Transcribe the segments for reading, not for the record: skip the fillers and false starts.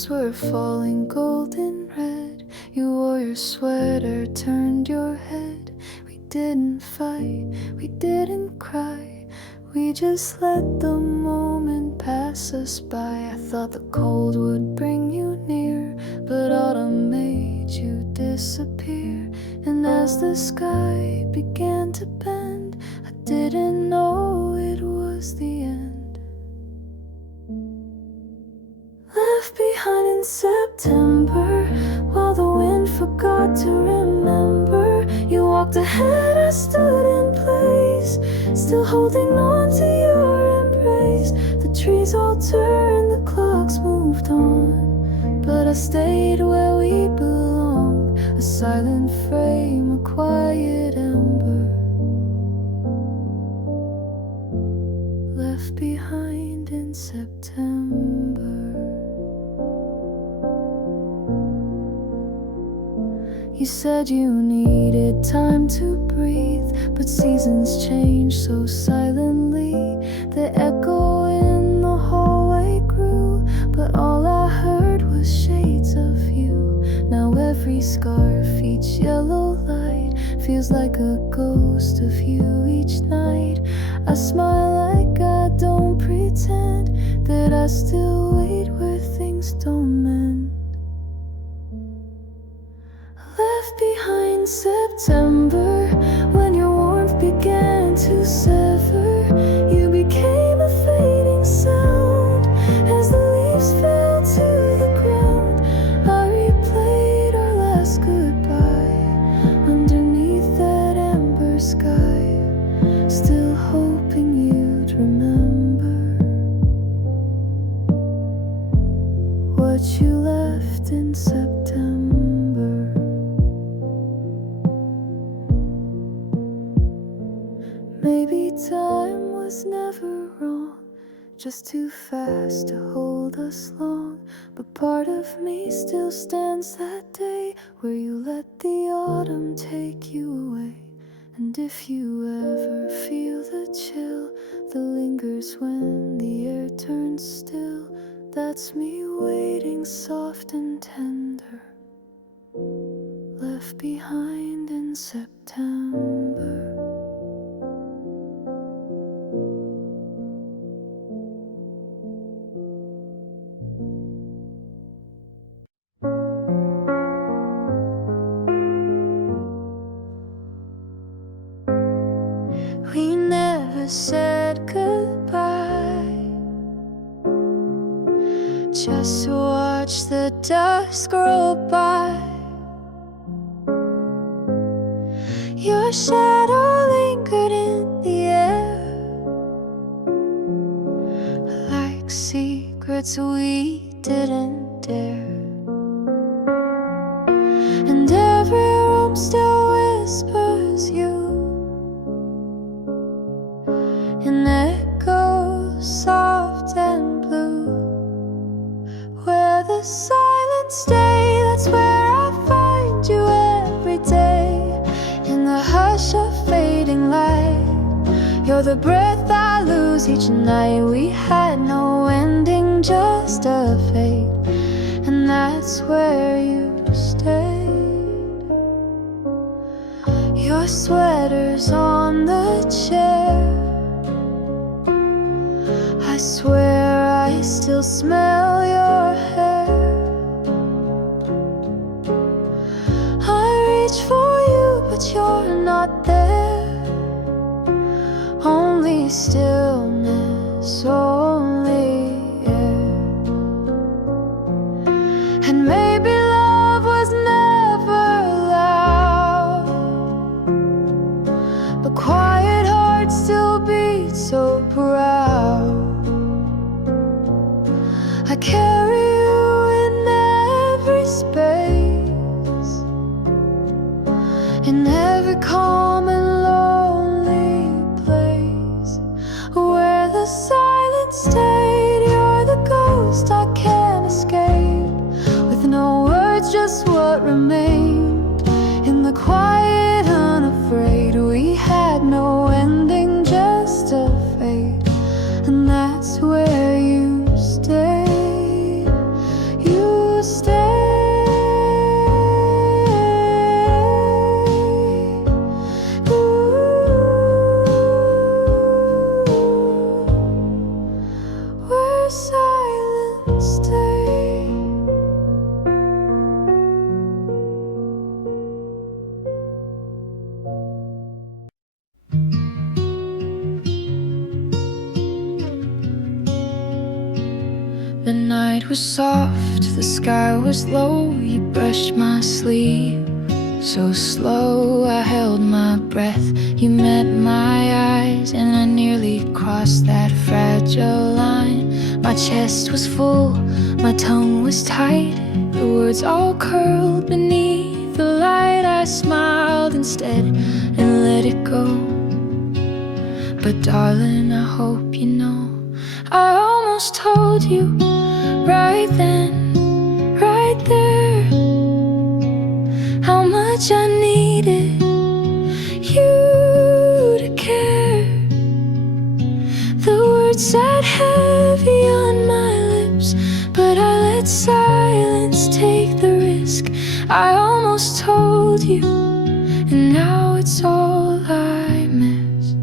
leaves were falling golden red. You wore your sweater, turned your head. We didn't fight, we didn't cry. We just let the moment pass us by. I thought the cold would bring you near, but autumn made you disappear. And as the sky began to bend, I didn't know it was the end. Left behind in September, while the wind forgot to remember. You walked ahead, I stood in place, still holding on to your embrace. The trees all turned, the clocks moved on, but I stayed where we belonged. A silent frame, a quiet ember, left behind in September. You said you needed time to breathe, but seasons change so silently. The echo in the hallway grew, but all I heard was shades of you. Now every scarf, each yellow light feels like a ghost of you each night. I smile like I don't pretend that I still wait where things don't mend. Left behind September, when your warmth began to sever. You became a fading sound as the leaves fell to the ground. I replayed our last goodbye underneath that amber sky, still hoping you'd remember what you left in September. Maybe time was never wrong, just too fast to hold us long. But part of me still stands that day where you let the autumn take you away. And if you ever feel the chill that lingers when the air turns still, that's me waiting soft and tender, left behind in September. We never said goodbye, just watch the dusk roll by. Your shadow lingered in the air, like secrets we didn't dare. And every room still whispers you, an echo soft and blue. Where the silence stay, that's where I find you every day. In the hush of fading light, you're the breath I lose each night. We had no ending, just a fate, and that's where you stayed. Your sweater's on the chair, I swear I still smell your hair. I reach for you, but you're not there. Only stillness, only air. And maybe love was never loud, but quiet hearts still beat so proud. I carry you in every space, in every calm and lonely place. Where the silence stayed, you're the ghost I can't escape. With no words, just what remained. In the quiet, unafraid, we had no ending, just a fate. And that's where you stayed. You night was soft, the sky was low. You brushed my sleeve so slow, I held my breath. You met my eyes and I nearly crossed that fragile line. My chest was full, my tongue was tight, the words all curled beneath the light. I smiled instead and let it go. But darling, I hope you know I almost told you right then, right there, how much I needed you to care. The words sat heavy on my lips, but I let silence take the risk. I almost told you, and now it's all I miss.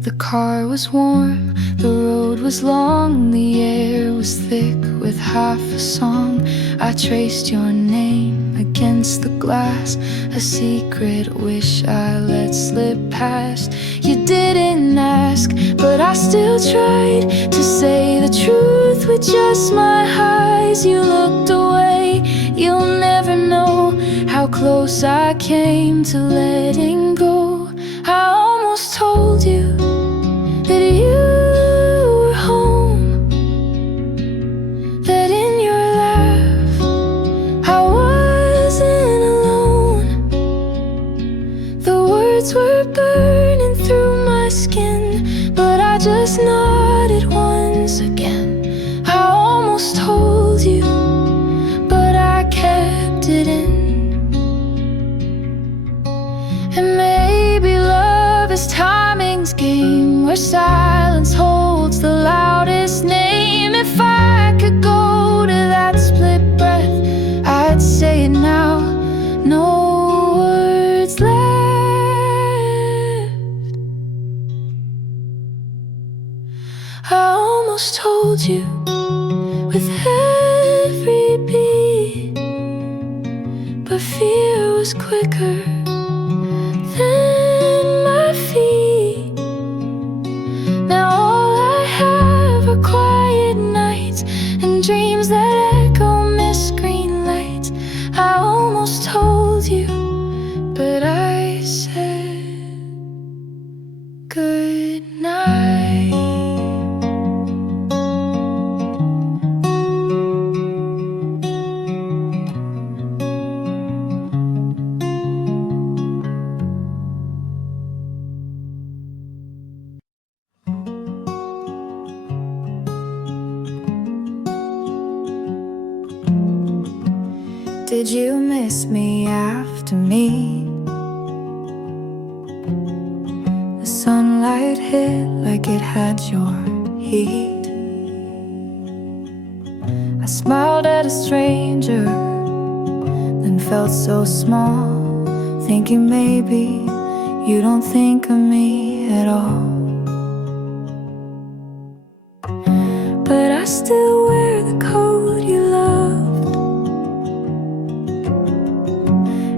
The car was warm, the road was long, the air was thick with half a song. I traced your name against the glass, a secret wish I let slip past. You didn't ask, but I still tried to say the truth with just my eyes. You looked away, you'll never know how close I came to letting go. I almost told you that you were home, that in your laugh I wasn't alone. The words were burning through my skin, but I just nodded once again. I almost told you, but I kept it in. And maybe love is timing's game, where silence holds the loudest name. If I could go to that split breath, I'd say it now, no words left. I almost told you with every beat, but fear was quicker than my feet. Now all I have are quiet nights and dreams that echo mist green lights. I almost told you, but I said good night. Did you miss me after me? The sunlight hit like it had your heat. I smiled at a stranger, then felt so small, thinking maybe you don't think of me at all. But I still wear the coat you loved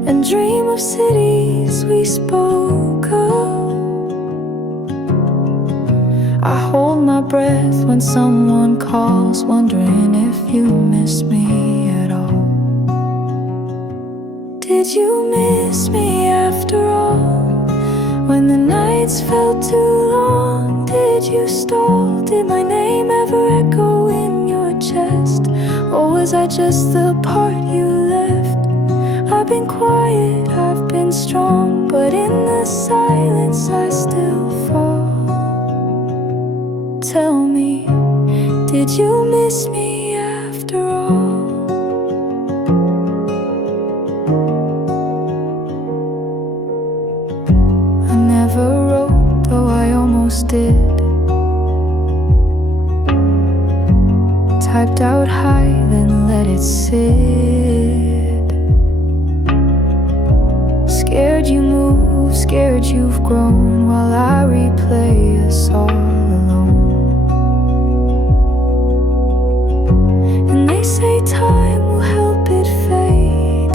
and dream of cities we spoke of. I hold my breath when someone calls, wondering if you miss me at all. Did you miss me after all? When the nights felt too long, did you stall? Did my name ever echo in your chest? Or was I just the part you left? I've been quiet, I've been strong, but in the silence I still fall. Tell me, did you miss me after all? I never wrote, though I almost did. Typed out high, then let it sit. Scared you move, scared you've grown, while I replay us all alone. And they say time will help it fade,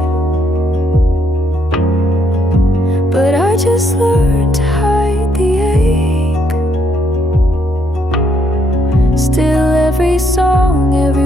but I just learned to hide the ache. Still every song, every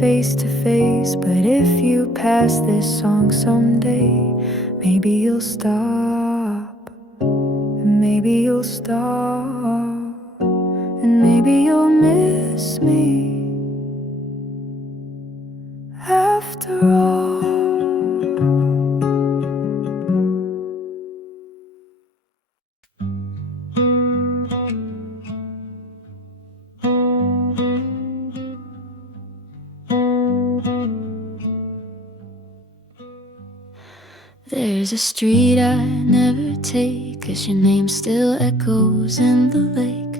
face to face. But if you pass this song someday, maybe you'll stop, and maybe you'll stop, and maybe you'll miss me after all. There's a street I never take, 'cause your name still echoes in the lake.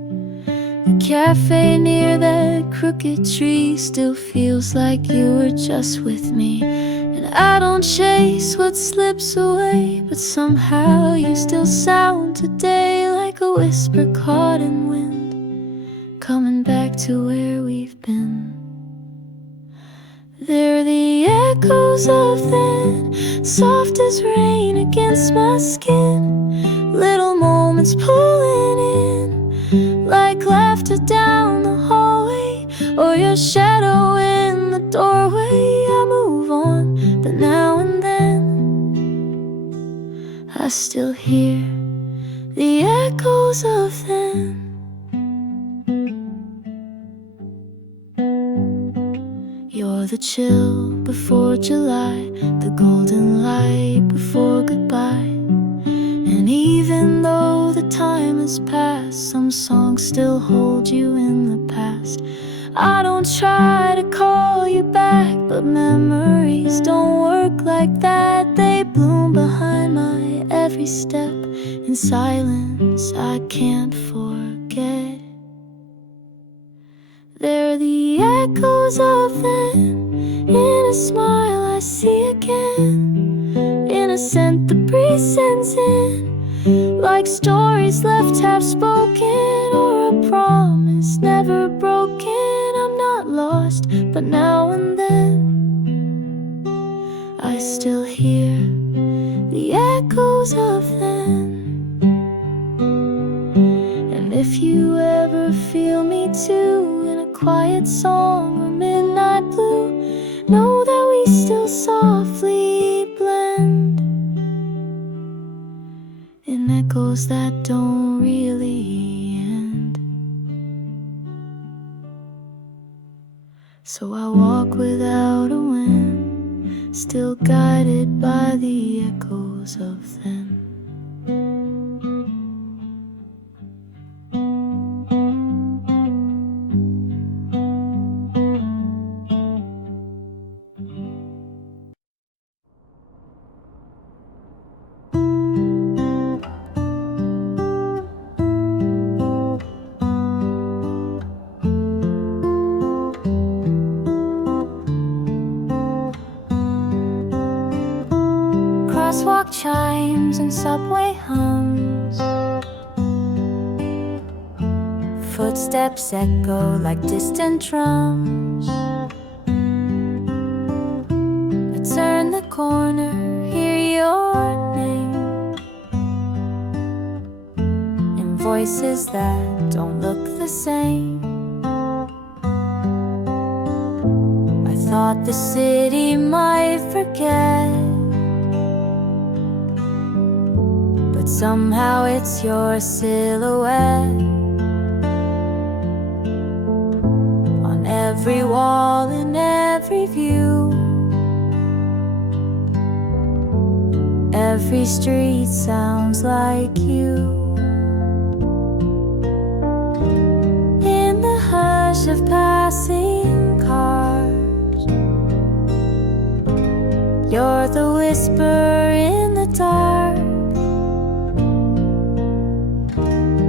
The cafe near that crooked tree still feels like you were just with me. And I don't chase what slips away, but somehow you still sound today like a whisper caught in wind, coming back to where we've been. They're the echoes of then, soft as rain against my skin. Little moments pulling in, like laughter down the hallway, or your shadow in the doorway. I move on, but now and then I still hear the echoes of then. You're the chill before July, the golden light before goodbye. And even though the time has passed, some songs still hold you in the past. I don't try to call you back, but memories don't work like that. They bloom behind my every step in silence I can't forget. They're the echoes of then, in a smile I see again, in a scent the breeze sends in, like stories left half spoken, or a promise never broken. I'm not lost, but now and then I still hear the echoes of then. And if you ever feel me too, quiet song or midnight blue, know that we still softly blend in echoes that don't really end. So I walk without a wind, still guided by the echoes of then. Crosswalk chimes and subway hums, footsteps echo like distant drums. I turn the corner, hear your name, in voices that don't look the same. I thought the city might forget, somehow it's your silhouette on every wall, in every view. Every street sounds like you. In the hush of passing cars, you're the whisper in the dark.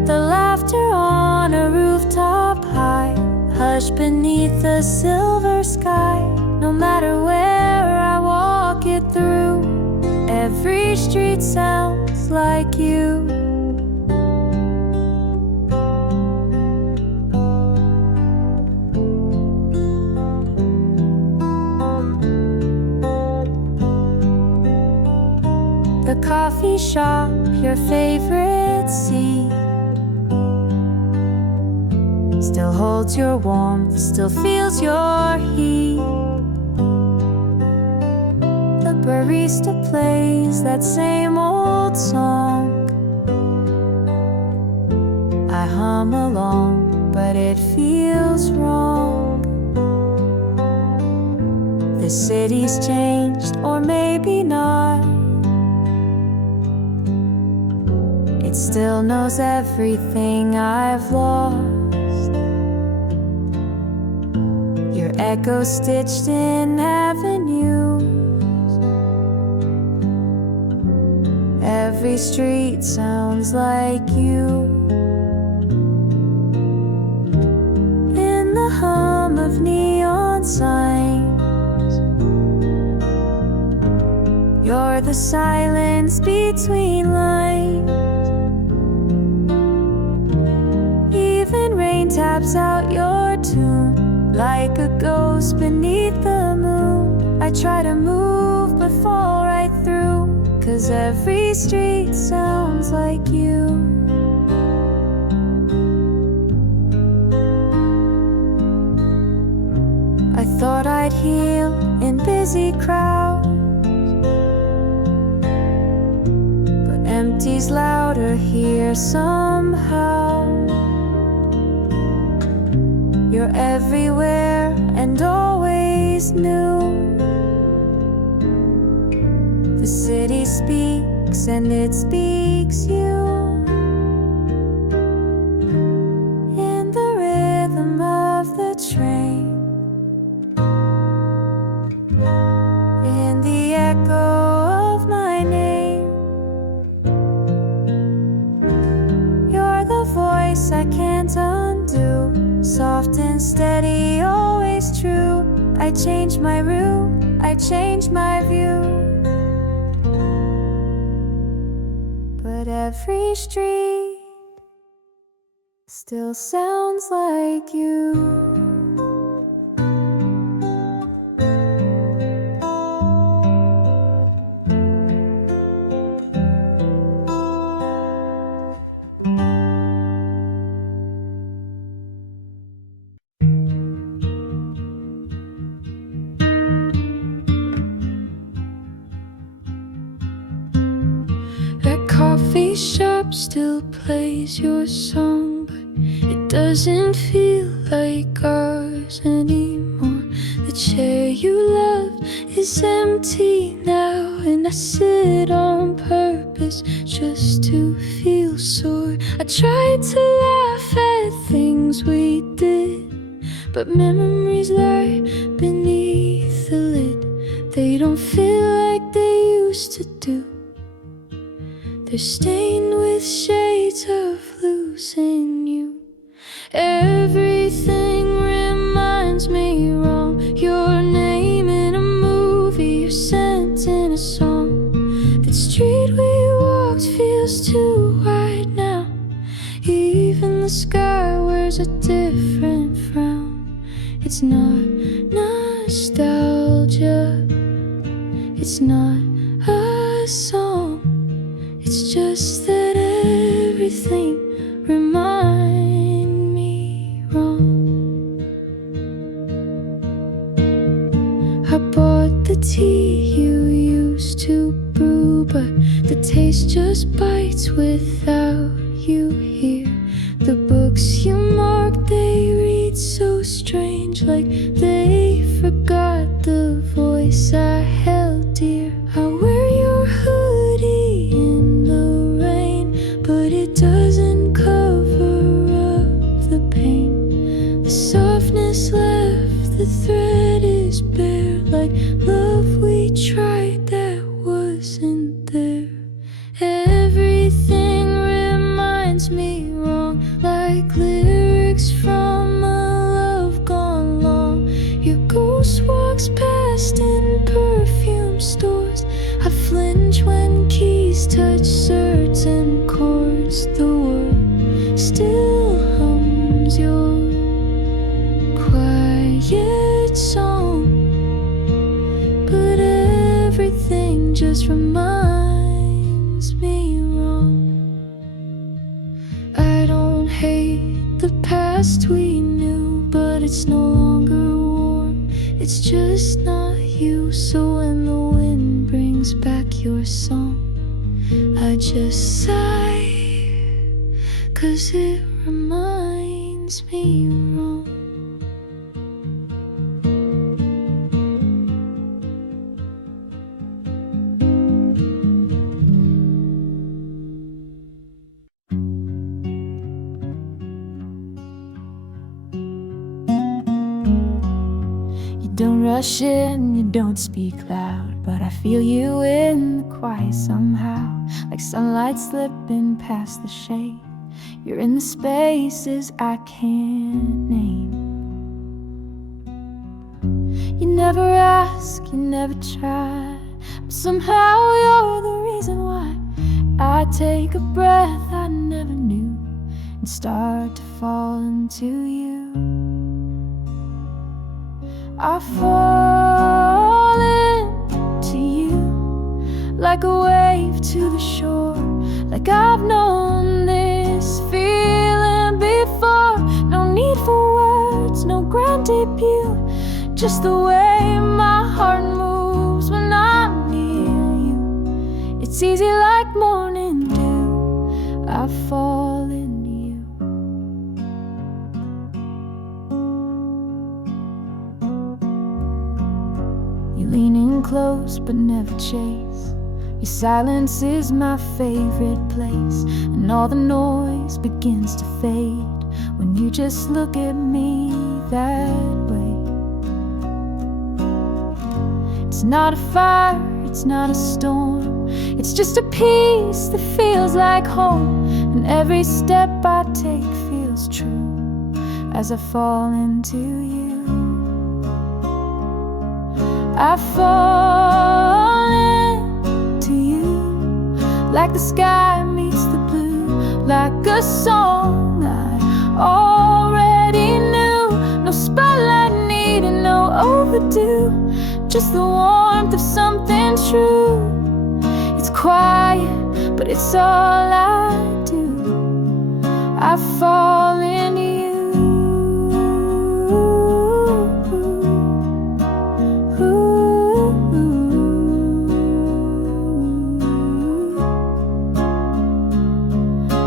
The laughter on a rooftop high, hush beneath the silver sky. No matter where I walk it through, every street sounds like you. The coffee shop, your favorite seat, still holds your warmth, still feels your heat. barista plays that same old song. I hum along, but it feels wrong. The city's changed, or maybe not. It still knows everything I've lost. Your echo stitched in avenues. Every street sounds like you. In the hum of neon signs, you're the silence between lines. Even rain taps out your tune like a ghost beneath the moon. I try to move but fall right through, 'cause every street sounds like you. I thought I'd heal in busy crowds, but empty's louder here somehow. You're everywhere and always new. The city speaks and it speaks you. In the rhythm of the train, in the echo of my name. You're the voice I can't undo, soft and steady, always true. I changed my route, I changed my view, but every street still sounds like you. Coffee shop still plays your song, but it doesn't feel like ours anymore. The chair you loved is empty now, and I sit on purpose just to feel sore. I tried to laugh at things we did, but memories lie beneath the lid. They don't feel like they used to do. They're stained with shades of losing you. Everything reminds me wrong. Your name in a movie, your scent in a song. The street we walked feels too wide now. Even the sky wears a different frown. It's not nostalgia, it's not a song. It's just that everything reminds me wrong. I bought the tea you used to brew, but the taste just bites without you here. The books you marked, they read so strange, like they forgot the voice I held dear. I wear your hoodie in the rain, but it doesn't cover up the pain. The softness left, the thread is bare, like love we tried that wasn't there. Everything reminds me wrong, like lyrics from a love gone long. Your ghost walks past in perfume stores. I flinch when keys touch certain chords. The world still hums your quiet song, but everything just reminds me wrong. I don't hate the past we knew, but it's no longer warm. It's just not you. So when the wind brings brings back your song. I just sigh, 'cause it reminds me wrong. Don't rush in, you don't speak loud, but I feel you in the quiet somehow, like sunlight slipping past the shade. You're in the spaces I can't name. You never ask, you never try, but somehow you're the reason why I take a breath I never knew and start to fall into you. I fall into you like a wave to the shore, like I've known this feeling before. No need for words, no grand debut, just the way my heart moves when I'm near you. It's easy like morning dew, I fall into you. Leaning close but never chase. Your silence is my favorite place, and all the noise begins to fade when you just look at me that way. It's not a fire, it's not a storm, it's just a peace that feels like home, and every step I take feels true as I fall into you. I fall into you like the sky meets the blue, like a song I already knew. No spotlight needed, no overdue, just the warmth of something true. It's quiet, but it's all I do. I fall into you.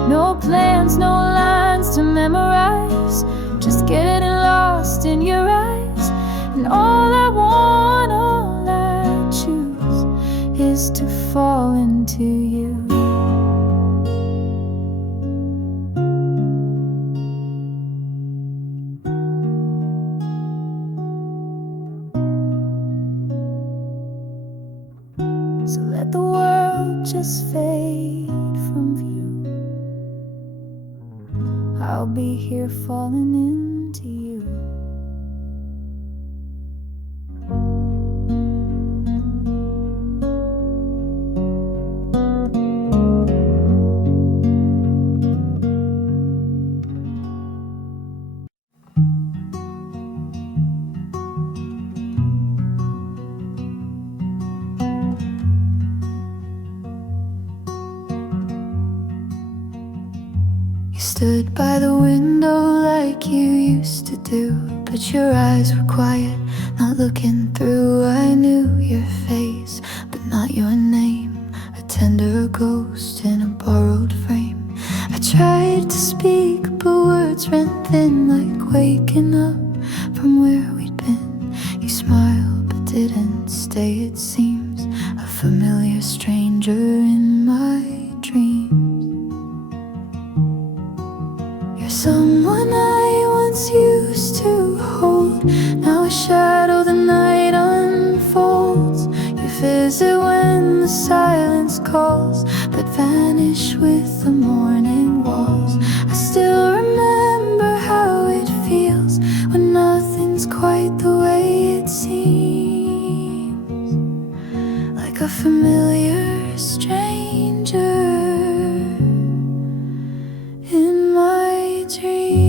No plans, no lines to memorize, just getting lost in your eyes. And all I want, all I choose is to fall into you. So let the world just fade from view. I'll be here falling into you. Stood by the window like you used to do, but your eyes were quiet, not looking through. I knew your face, but not your name, a tender ghost in a borrowed frame. I tried to speak, but words ran thin, like waking up from where we'd been. You smiled, but didn't stay, it seems, a familiar stranger in my dreams. Someone I once used to hold, now a shadow the night unfolds. You visit when the silence calls, but vanish with the morning walls. I still remember how it feels when nothing's quite the way it seems, like a familiar stranger in my dreams.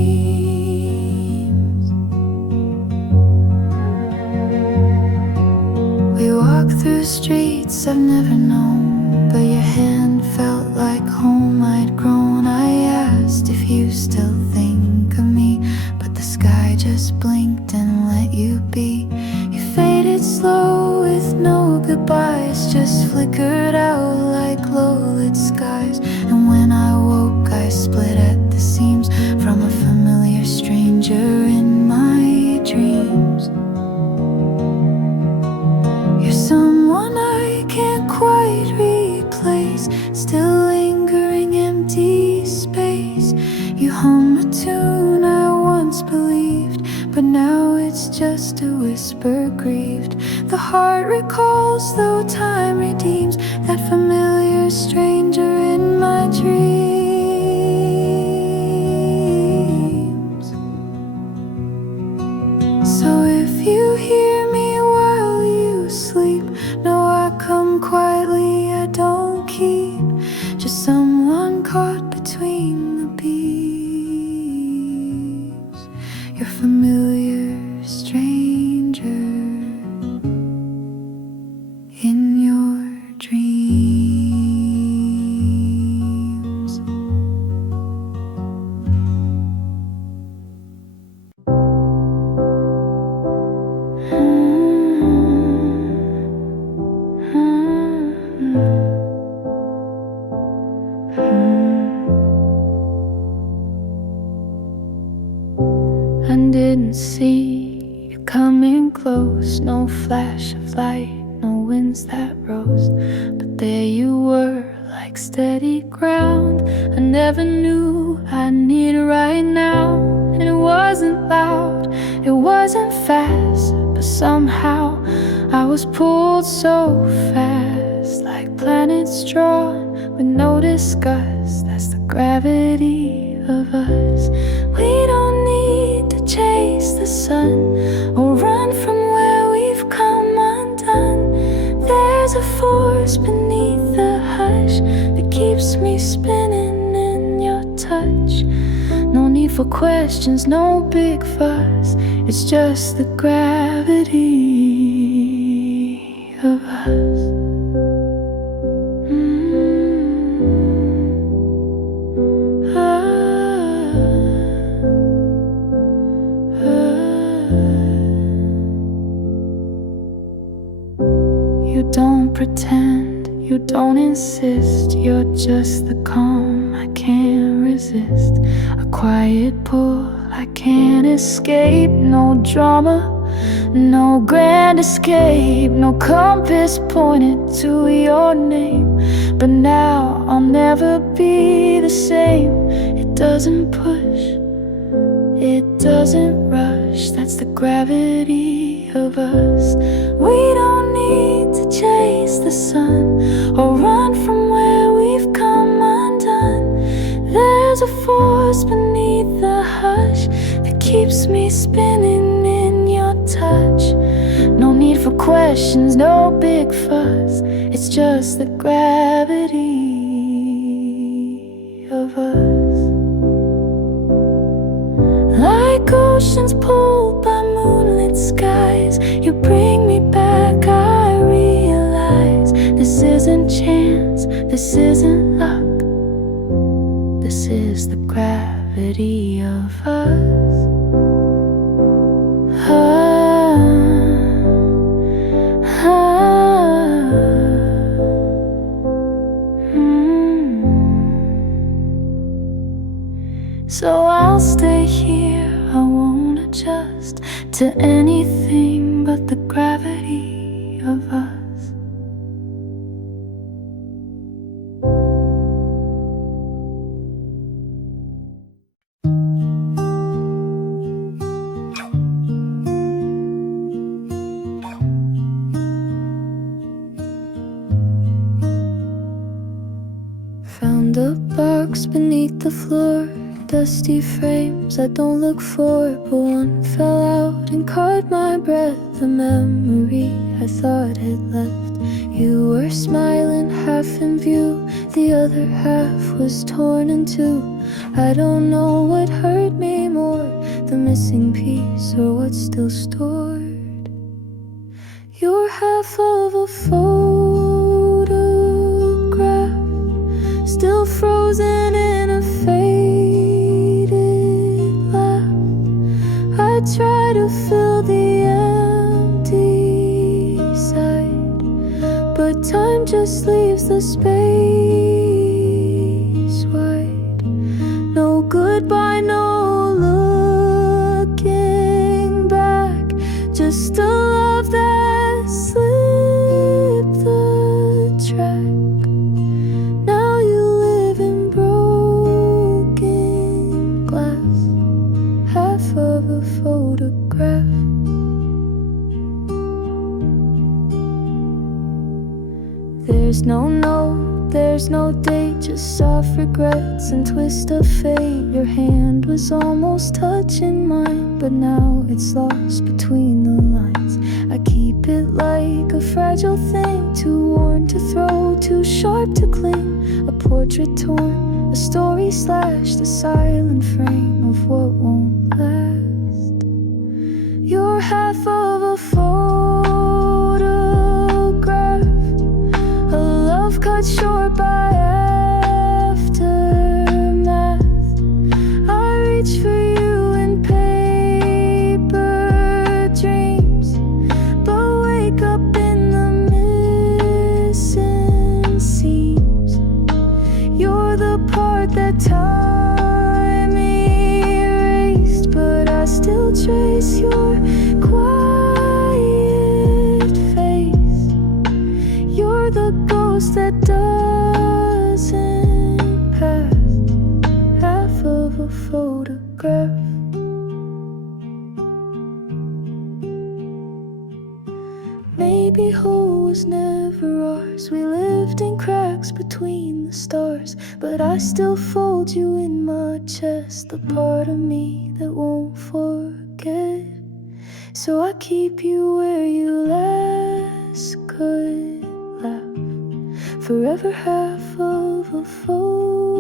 We walk through streets I've never known, but your hand felt like home I'd grown. I asked if you still think of me, but the sky just blinked and let you be. You faded slow with no good goodbyes just flickered out like low-lit skies. And when I woke, I split at the seams from a familiar stranger in my dreams. You're someone I can't quite replace, still lingering empty space. You hum a tune I once believed, but now it's just a whisper grieved. The heart recalls, though time redeems, that familiar stranger in my dreams. So if you hear me while you sleep, know I come quietly, I don't keep, just someone caught between the beams. Your familiar stranger in your dreams. I didn't see you coming close, no flash of light, no winds that rose, but there you were, like steady ground I never knew I needed right now. And it wasn't loud, it wasn't fast, but somehow I was pulled so fast, like planets drawn with no disgust. That's the gravity of us. We don't need to chase the sun or run from where we've come undone. There's a force beneath the hush that keeps me spinning in your touch. No need for questions, no big fuss, it's just the gravity of us. You don't pretend, you don't insist, you're just the calm I can't resist. A quiet pull I can't escape. No drama, no grand escape, no compass pointed to your name. But now I'll never be the same. It doesn't push, it doesn't rush, that's the gravity of us. We don't need to chase the sun or run from where we've come undone. There's a force beneath the hush that keeps me spinning in your touch. No need for questions, no big fuss, it's just the gravity of us. Like oceans pulled by moonlit skies, you bring me back, I realize this isn't chance, this isn't luck, this is the gravity of us. So I'll stay here, I won't adjust to anything but the gravity of us. Found a box beneath the floor, dusty frames I don't look for, but one fell out and caught my breath. A memory I thought had left. You were smiling half in view, the other half was torn in two. I don't know what hurt me more, the missing piece or what's still stored. You're half of a photograph, still frozen in a faded laugh. I try to fill the empty side, just leaves the space wide. No goodbye, no looking back, just a love that slipped the track. Now you live in broken glass, half of a photograph. There's no note, there's no date, just soft regrets and twist of fate. Your hand was almost touching mine, but now it's lost between the lines. I keep it like a fragile thing, too worn to throw, too sharp to cling. A portrait torn, a story slashed, a silent frame of what won't last. You're half of a photograph, a love cut short by aftermath. I reach for you in paper dreams, but wake up in the missing seams. You're the part that time erased, but I still trace your quiet face. You're the ghost that doesn't pass, half of a photograph. Maybe home was never ours. We lived in cracks between the stars, but I still fold you in my chest, the part of me that won't forget. So I keep you where you last could laugh, forever half of a photograph.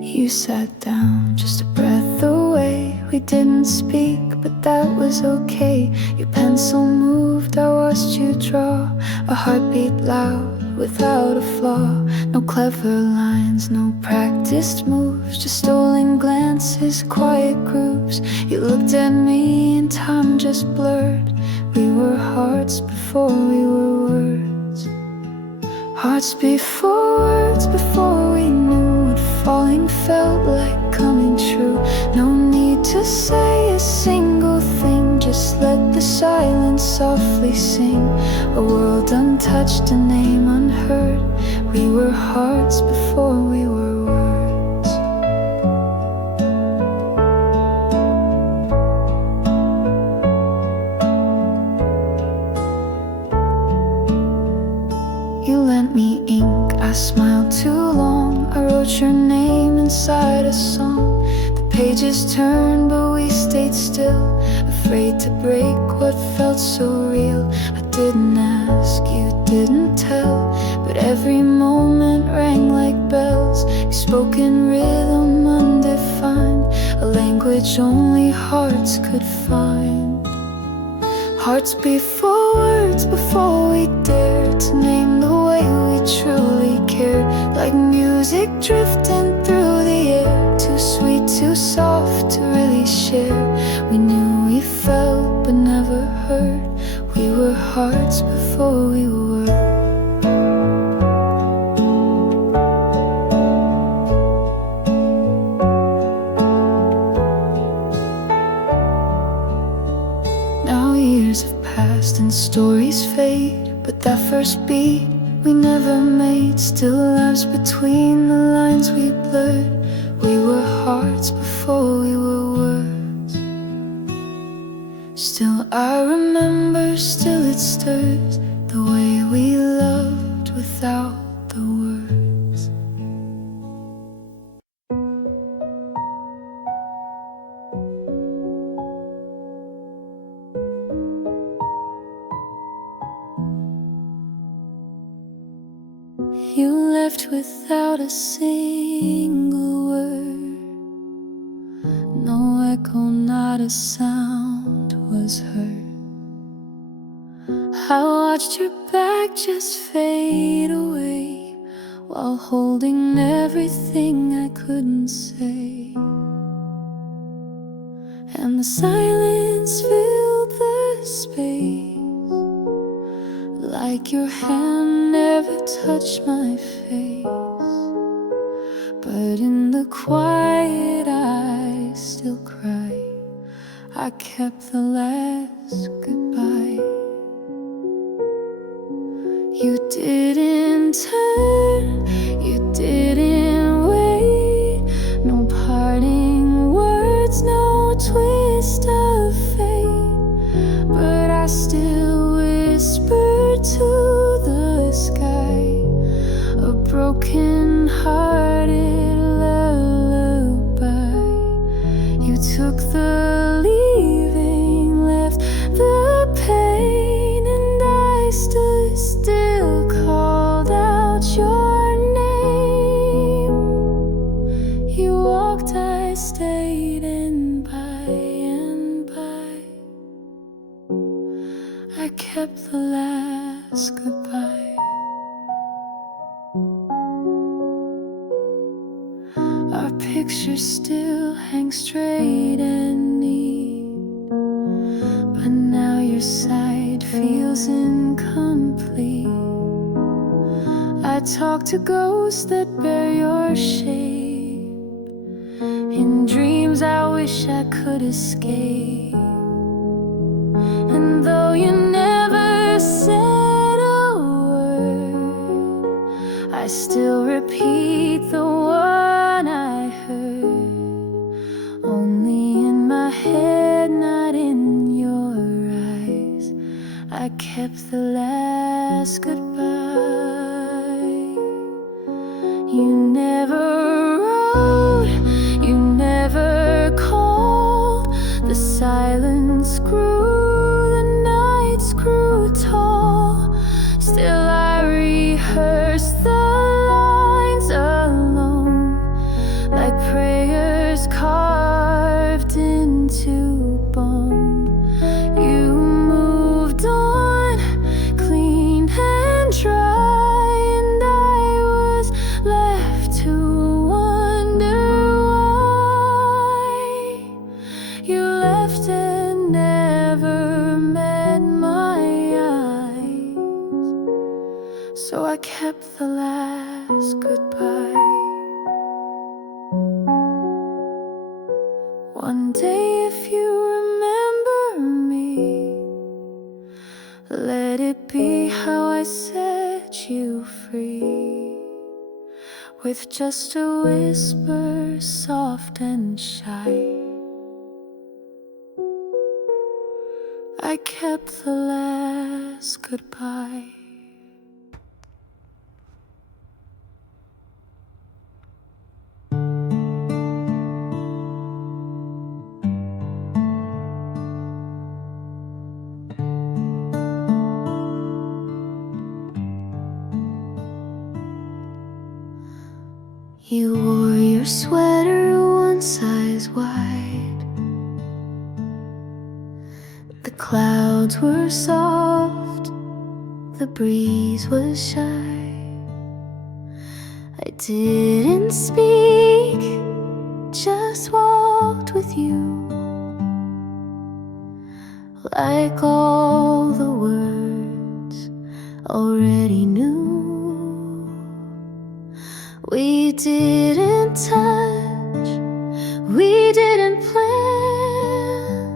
You sat down just a breath away. We didn't speak, but that was okay. Your pencil moved, I watched you draw. A heartbeat loud, without a flaw. No clever lines, no practiced moves, just stolen glances, quiet grooves. You looked at me and time just blurred. We were hearts before we were words. Hearts before words, before we knew what falling felt like coming true. No need to say a single thing, just let the silence softly sing. A world untouched, a name unheard. We were hearts before we were words. You lent me ink, I smiled too long. I wrote your name inside a song. The pages turned, but we stayed still, afraid to break what felt so real. I didn't ask, you didn't tell, but every moment rang like bells. You spoke in rhythm undefined, a language only hearts could find. Hearts before words, before we dared to name the way we truly cared. Like music drifting through the air, too sweet, too soft to really share. We knew we felt but never heard. We were hearts before we were. Now years have passed and stories fade, but that first beat we never made still lives between the lines we blurred. We were hearts before we were words. Still I remember, still it stirs, the way we loved without the words. You left without a single word, no echo, not a sound. was hurt. I watched your back just fade away while holding everything I couldn't say. And the silence filled the space, like your hand never touched my face. But in the quiet I still cry. I kept the last goodbye. You didn't turn, you didn't wait. No parting words, no twist of fate. But I still whispered to the sky a broken-hearted lullaby. You took the leaving, left the pain, and I stood still, called out your name. You walked, I stayed, and by I kept the last goodbye. Our picture still hangs straight and neat, but now your side feels incomplete. I talk to ghosts that bear your shape. In dreams I wish I could escape. And though you never said a word, I still repeat the one I heard. Only in my head, not in your eyes. I kept the last goodbye. You never wrote, you never called. The silence grew, the nights grew tall. Still I rehearsed the lines alone, like prayers carved into bone. You moved on, clean and dry, and I was left to wonder why you left and never met my eyes. So I kept the last goodbye. One day if you remember me, let it be how I set you free, with just a whisper soft and shy. I kept the last goodbye. You wore your sweater one size wide. The clouds were soft, the breeze was shy. I didn't speak, just walked with you, like all the words already knew. We didn't touch, we didn't plan,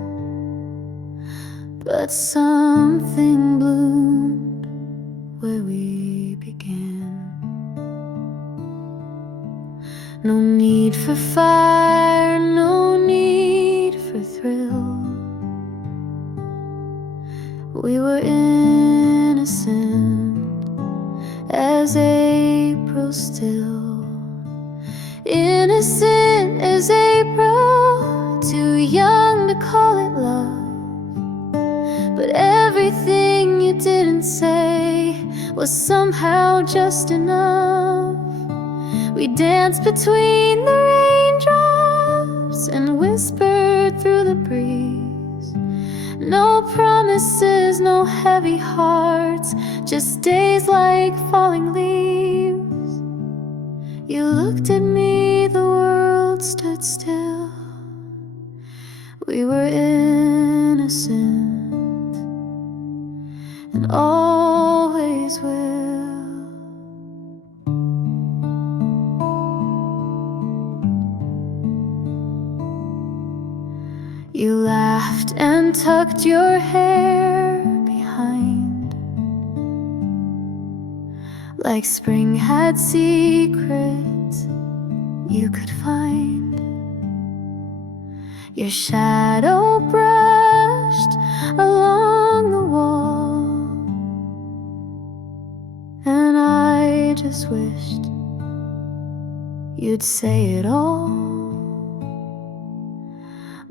but something bloomed where we began. No need for fire, no need for thrill. We were innocent as April still. Innocent as April, too young to call it love. But everything you didn't say was somehow just enough. We danced between the raindrops and whispered through the breeze. promises, no heavy hearts, just days like falling leaves. You looked at me, the world stood still. We were innocent and always will. You laughed and tucked your hair behind, like spring had secrets you could find. Your shadow brushed along the wall, and I just wished you'd say it all.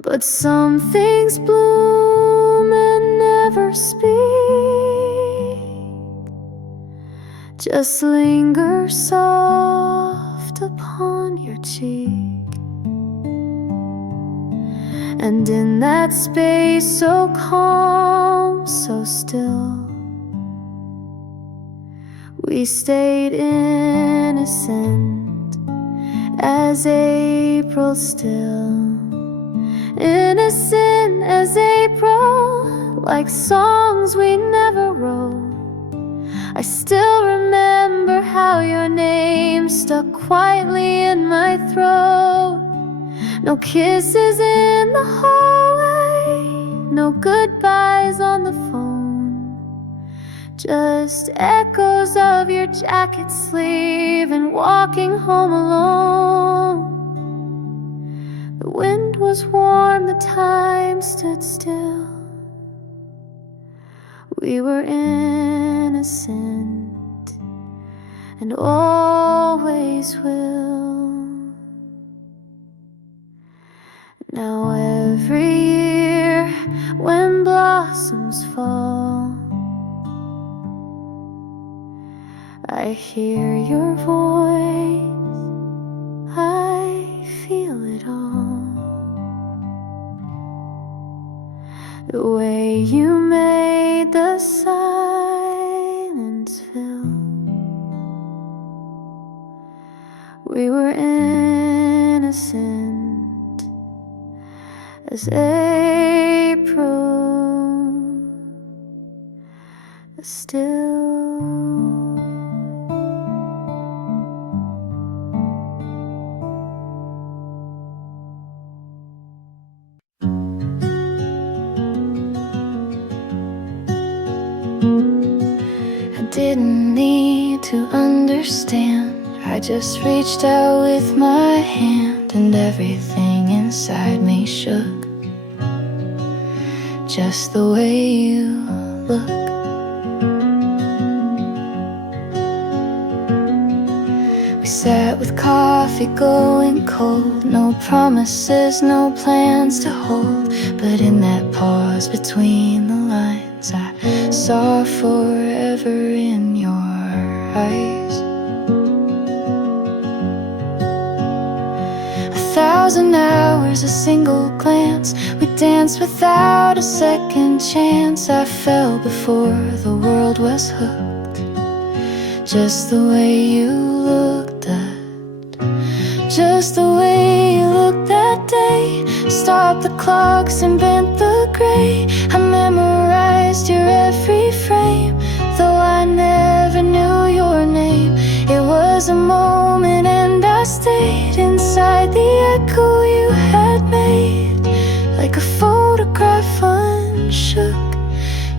But some things bloom and never speak, just linger soft upon your cheek. And in that space so calm, so still, we stayed innocent as April still. Innocent as April, like songs we never wrote. I still remember how your name stuck quietly in my throat. No kisses in the hallway, no goodbyes on the phone, just echoes of your jacket sleeve and walking home alone. The wind was warm, the time stood still. We were innocent and always will. Now every year when blossoms fall, I hear your voice, I feel it all. The way you made the silence fill. We were innocent as April still. I didn't need to understand, I just reached out with my hand, and everything inside me shook, just the way you look. We sat with coffee going cold, no promises, no plans to hold, but in that pause between the lines, I saw forever in your eyes. 1,000 hours, a single glance, we danced without a second chance. I fell before the world was hooked, just the way you looked at, just the way you looked that day. Stopped the clocks and bent the gray. I memorized your every frame, though I never knew your name. It was a moment and I stayed inside the echo you had made, like a photograph unshook,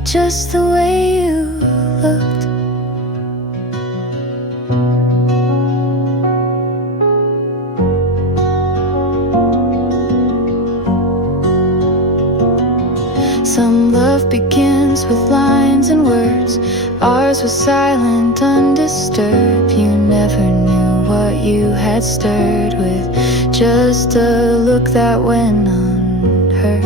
just the way you looked. Some love begins with lines and words, ours was silent, undisturbed. You never knew what you had stirred with, just a look that went unheard.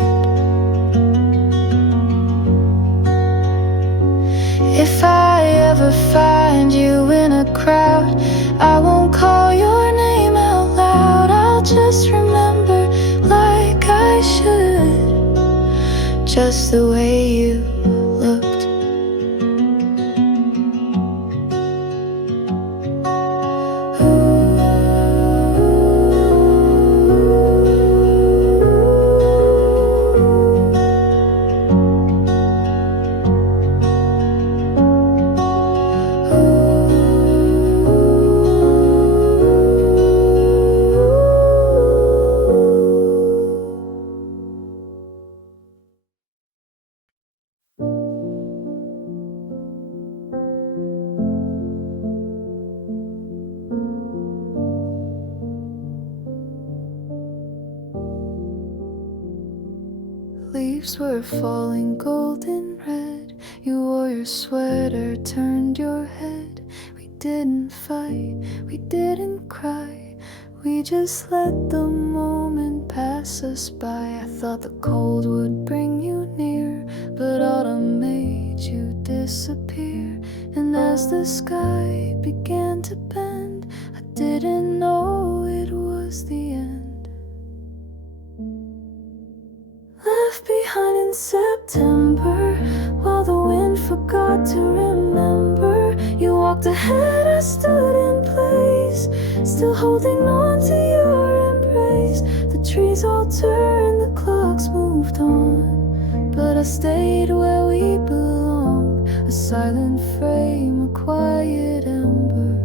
If I ever find you in a crowd, I won't call your name out loud, I'll just remember like I should, just the way you Leaves were falling golden red. You wore your sweater, turned your head. We didn't fight, we didn't cry. We just let the moment pass us by. I thought the cold would bring you near, but autumn made you disappear. And as the sky began to bend, I didn't know it was the end. Left behind in September, while the wind forgot to remember. You walked ahead, I stood in place, still holding on to your embrace. The trees all turned, the clocks moved on, but I stayed where we belonged. A silent frame, a quiet ember,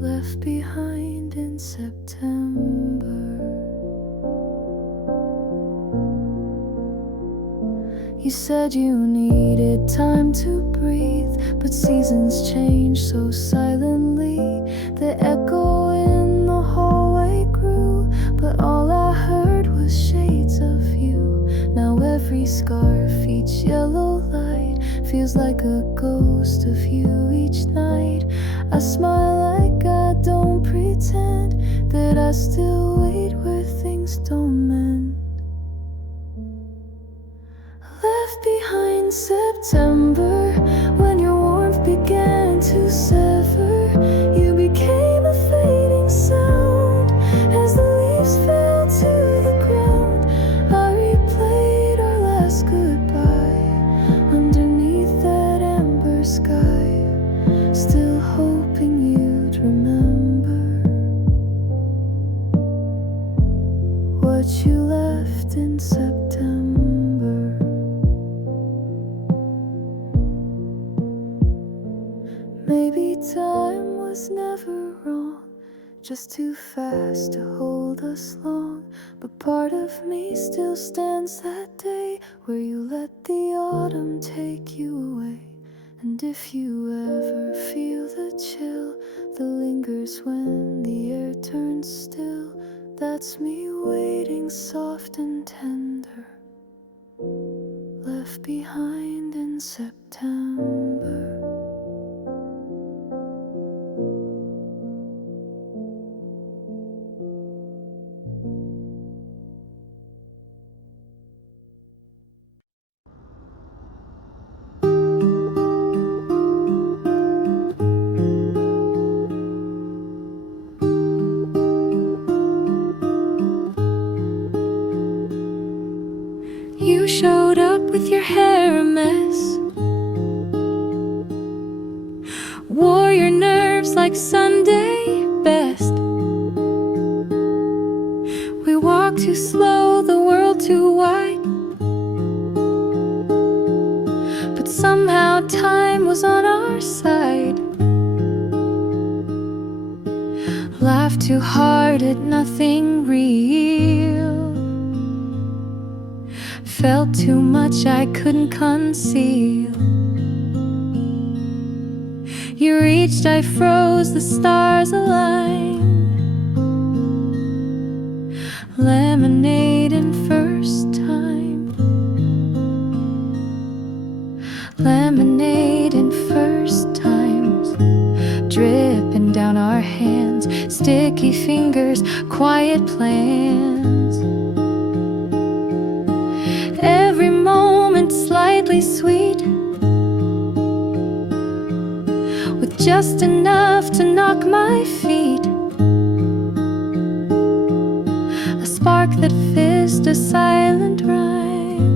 left behind in September. You said you needed time to breathe, but seasons change so silently. The echo in the hallway grew, but all I heard was shades of you. Now every scarf, each yellow light feels like a ghost of you each night. I smile like I don't pretend that I still wait where things don't mend. Left behind September, when your warmth began to sever. You became a fading sound as the leaves fell to the ground. I replayed our last goodbye underneath that amber sky, still hoping you'd remember what you left in September. Maybe time was never wrong, just too fast to hold us long. But part of me still stands that day where you let the autumn take you away. And if you ever feel the chill that lingers when the air turns still, that's me waiting soft and tender, left behind in September. You showed up with your hair a mess, wore your nerves like Sunday best. We walked too slow, the world too wide, but somehow time was on our side. Laughed too hard at nothing real, felt too much I couldn't conceal. You reached, I froze, the stars aligned. Lemonade in first time, lemonade in first times, dripping down our hands, sticky fingers, quiet plans. Every moment slightly sweet, with just enough to knock my feet. A spark that fizzed, a silent rhyme.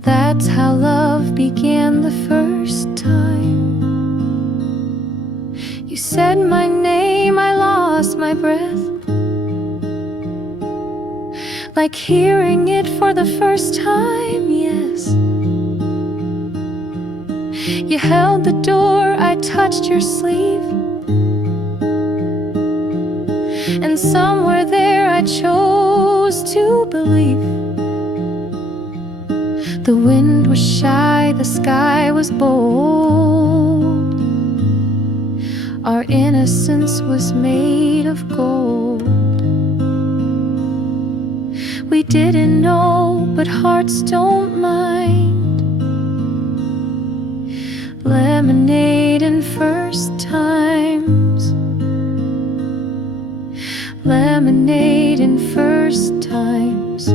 That's how love began the first time. You said my name, I lost my breath, like hearing it for the first time, yes. You held the door, I touched your sleeve, and somewhere there I chose to believe. The wind was shy, the sky was bold, our innocence was made of gold. we didn't know, but hearts don't mind. Lemonade and first times. Lemonade and first times.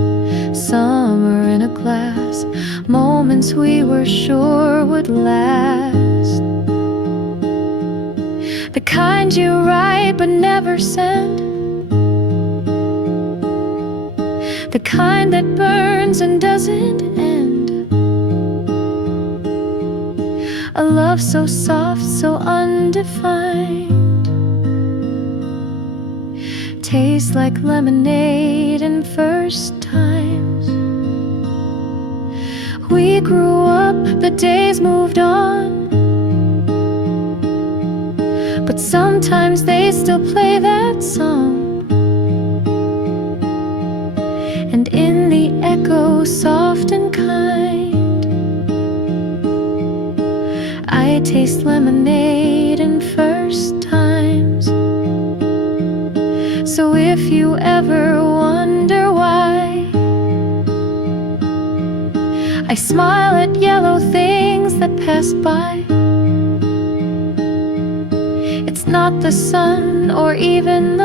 Summer in a glass, moments we were sure would last. The kind you write but never send. The kind that burns and doesn't end. A love so soft, so undefined. Tastes like lemonade and first times. We grew up, the days moved on, but sometimes they still play that song. And in the echo, soft and kind, I taste lemonade and first times. So if you ever wonder why I smile at yellow things that pass by, it's not the sun or even the